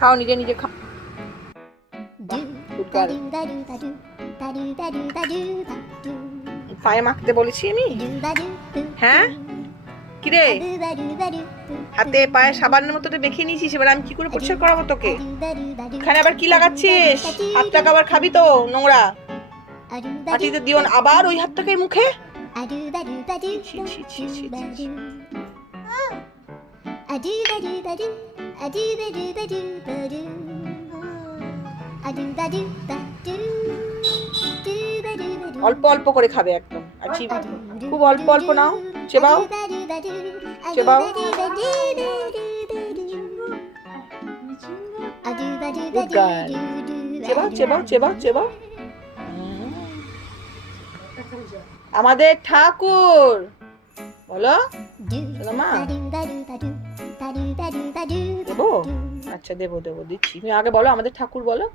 খাও, নিজে নিজে খাও। পায়ে মাখতে বলেছি আমি? হ্যাঁ কিরে, হাতে পায়ে সাবানের মতো তো মেখে নিয়েছিস, এবার আমি কি করে পরিষ্কার করাবো তোকে? এখানে আবার কি লাগাচ্ছিস? হাতটাকে আবার খাবি তো, নোংরা মাটিতে দিও না আবার ওই হাতটাকে মুখে। অল্প অল্প করে খাবে একদম, আর খুব অল্প অল্প নাও, চেবাও চেবাও। চেবাও চেবাও চেবাও চেবাও। আমাদের ঠাকুর বলো মা। দেবো? আচ্ছা দেবো দেবো, দিচ্ছি। তুমি আগে বলো আমাদের ঠাকুর বলো।